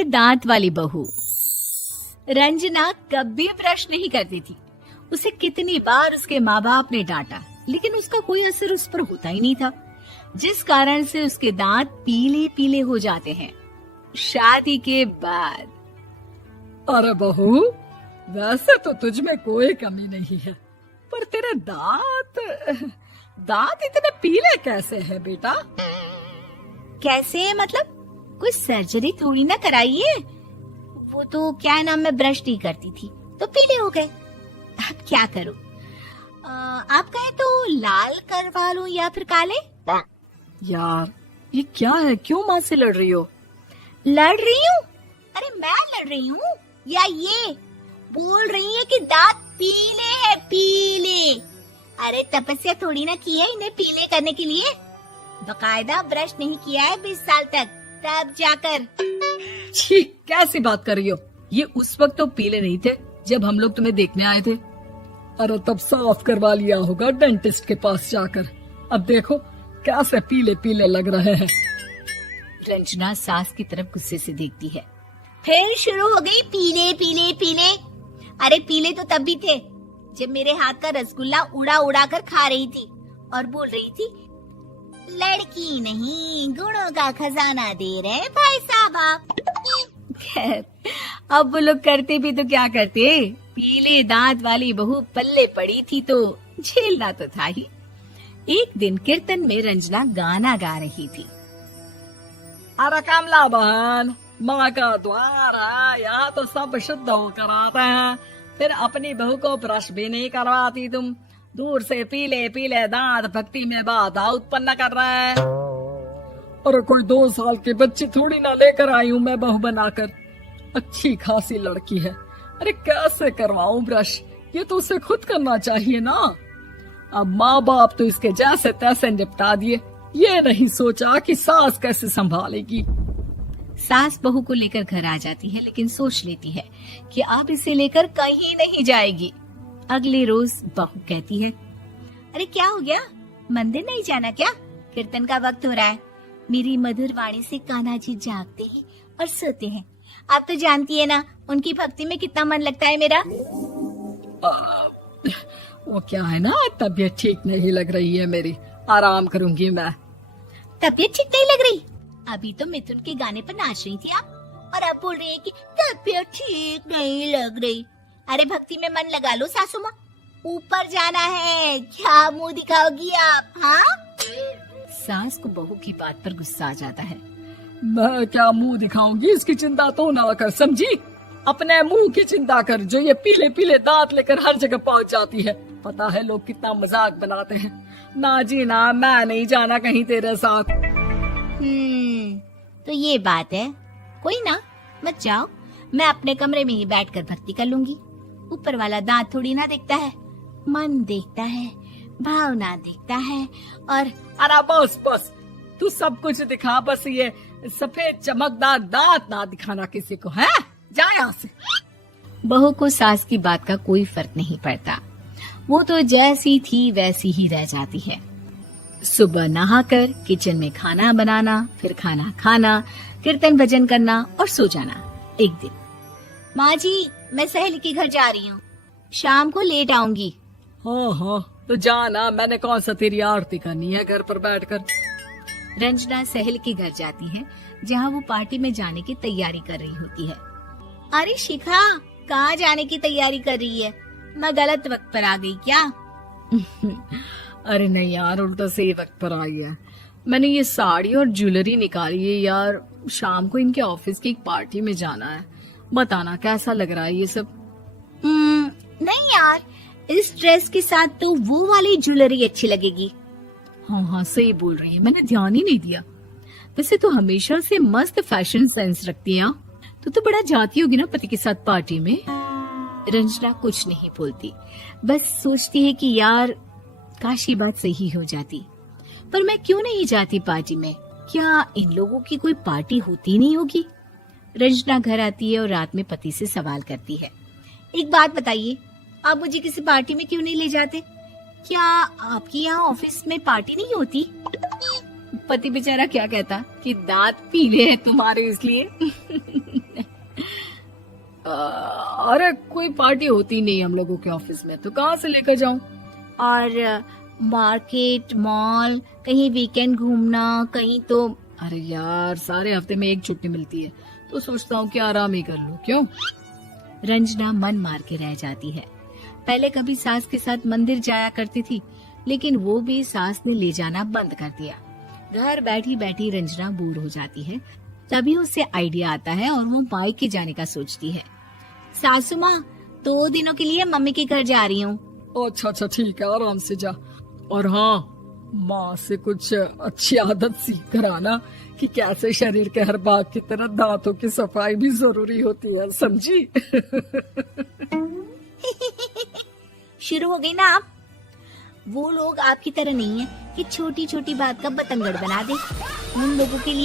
पीले दांत वाली बहू। रंजना कभी ब्रश नहीं करती थी। उसे कितनी बार उसके माँ बाप ने डांटा, लेकिन उसका कोई असर उस पर होता ही नहीं था, जिस कारण से उसके दांत पीले पीले हो जाते हैं। शादी के बाद। अरे बहू, वैसे तो तुझ में कोई कमी नहीं है, पर तेरे दांत इतने पीले कैसे हैं बेटा? कैसे मतलब? कोई सर्जरी थोड़ी ना कराई है। वो तो क्या नाम, मैं ब्रश नहीं करती थी तो पीले हो गए। अब क्या करूं? आप कहें तो लाल करवा लूं या फिर काले? यार ये क्या है, क्यों माँ से लड़ रही हो? लड़ रही हूँ? अरे मैं लड़ रही हूँ या ये बोल रही है कि दांत पीले हैं, पीले। अरे तपस्या थोड़ी ना की है इन्हें पीले करने के लिए। बकायदा ब्रश नहीं किया है 20 साल तक, तब जाकर। छी, कैसी बात कर रही हो? ये उस वक्त तो पीले नहीं थे जब हम लोग तुम्हें देखने आए थे। अरे तब साफ करवा लिया होगा डेंटिस्ट के पास जाकर। अब देखो कैसे पीले पीले लग रहे हैं। रंजना सास की तरफ गुस्से से देखती है। फिर शुरू हो गई पीले पीले पीले। अरे पीले तो तब भी थे जब मेरे हाथ का रसगुल्ला उड़ा उड़ा कर खा रही थी और बोल रही थी, लड़की नहीं गुणों का खजाना दे रहे भाई साहब आप। खैर, अब वो लोग करते भी तो क्या करते, पीले दांत वाली बहू पल्ले पड़ी थी तो झेलना तो था ही। एक दिन कीर्तन में रंजना गाना गा रही थी। अरे कमला बहन, माँ का द्वार है, यहाँ तो सब शुद्ध होकर आते हैं, फिर अपनी बहू को ब्रश भी नहीं करवाती तुम। दूर से पीले पीले दांत भक्ति में बाधा उत्पन्न कर रहे हैं। अरे कोई 2 साल के बच्चे थोड़ी ना लेकर आई हूँ मैं बहू बनाकर। अच्छी खासी लड़की है, अरे कैसे करवाऊं ब्रश? ये तो उसे खुद करना चाहिए ना। अब माँ बाप तो इसके जैसे तैसे निपटा दिए, ये नहीं सोचा कि सास कैसे संभालेगी। सास बहू को लेकर घर आ जाती है, लेकिन सोच लेती है कि अब इसे लेकर कहीं नहीं जाएगी। अगले रोज बहू कहती है, अरे क्या हो गया, मंदिर नहीं जाना क्या? कीर्तन का वक्त हो रहा है। मेरी मधुर वाणी से कान्हा जी जागते हैं और सोते हैं। आप तो जानती है ना उनकी भक्ति में कितना मन लगता है मेरा। वो क्या है ना, तबीयत ठीक नहीं लग रही है मेरी, आराम करूंगी मैं। तबीयत ठीक नहीं लग रही? अभी तो मिथुन के गाने पर नाच रही थी आप, और अब बोल रही है कि तबीयत ठीक नहीं लग रही। अरे भक्ति में मन लगा लो सासू माँ, ऊपर जाना है, क्या मुंह दिखाओगी आप? हाँ? सास को बहू की बात पर गुस्सा आ जाता है। मैं क्या मुंह दिखाऊंगी, इसकी चिंता तो ना कर, समझी? अपने मुंह की चिंता कर, जो ये पीले पीले दांत लेकर हर जगह पहुंच जाती है। पता है लोग कितना मजाक बनाते हैं। ना जी ना, मैं नहीं जाना कहीं तेरे साथ। तो ये बात है। कोई ना, मत जाओ, मैं अपने कमरे में ही बैठकर भक्ति कर लूंगी। ऊपर वाला दांत थोड़ी ना देखता है, मन देखता है, भावना देखता है। और अरे बस बस, तू सब कुछ दिखा, बस ये सफेद चमकदार दांत ना दिखाना किसी को, है? जा यहाँ से। बहू को सास की बात का कोई फर्क नहीं पड़ता, वो तो जैसी थी वैसी ही रह जाती है। सुबह नहाकर किचन में खाना बनाना, फिर खाना खाना, कीर्तन भजन करना और सो जाना। एक दिन, माँ जी मैं सहेली के घर जा रही हूँ, शाम को लेट आऊंगी। हाँ हाँ तो जाना, मैंने कौन सा तेरी आरती करनी है घर पर बैठकर। रंजना सहेली के घर जाती है, जहाँ वो पार्टी में जाने की तैयारी कर रही होती है। अरे शिखा, कहाँ जाने की तैयारी कर रही है? मैं गलत वक्त पर आ गई क्या? अरे नहीं यार, उल्टा सही वक्त पर आई है। मैंने ये साड़ी और ज्वेलरी निकाली है यार, शाम को इनके ऑफिस की एक पार्टी में जाना है। बताना कैसा लग रहा है ये सब? नहीं यार, इस ड्रेस के साथ तो वो वाली ज्वेलरी अच्छी लगेगी। हाँ हाँ सही बोल रही है, मैंने ध्यान ही नहीं दिया। वैसे तो हमेशा से मस्त फैशन सेंस रखती है। तो बड़ा जाती होगी ना पति के साथ पार्टी में। रंजना कुछ नहीं बोलती, बस सोचती है कि यार काश ये बात सही हो जाती, पर मैं क्यों नहीं जाती पार्टी में? क्या इन लोगों की कोई पार्टी होती नहीं होगी? रंजना घर आती है और रात में पति से सवाल करती है, एक बात बताइए, आप मुझे किसी पार्टी में क्यों नहीं ले जाते? क्या आपके यहाँ ऑफिस में पार्टी नहीं होती? पति बेचारा क्या कहता कि दांत पीले हैं तुम्हारे इसलिए। अरे कोई पार्टी होती नहीं हम लोगों के ऑफिस में, तो कहाँ से लेकर जाऊं? और मार्केट, मॉल, कहीं वीकेंड घूमना, कहीं तो। अरे यार सारे हफ्ते में एक छुट्टी मिलती है, तो सोचता हूँ कि आराम ही कर लूं। क्यों? रंजना मन मार के रह जाती है। पहले कभी सास के साथ मंदिर जाया करती थी, लेकिन वो भी सास ने ले जाना बंद कर दिया। घर बैठी बैठी रंजना बोर हो जाती है। तभी उसे आइडिया आता है और वो मायके जाने का सोचती है। सासू माँ, 2 दिनों के लिए मम्मी के घर जा रही हूँ। अच्छा ठीक है, आराम से जा। और हाँ, माँ से कुछ अच्छी आदत सीख कर आना कि कैसे शरीर के हर भाग की तरह दांतों की सफाई भी जरूरी होती है, समझी? शुरू हो गई ना आप? वो लोग आपकी तरह नहीं है कि छोटी छोटी बात का बतंगड़ बना दे। उन लोगों के लिए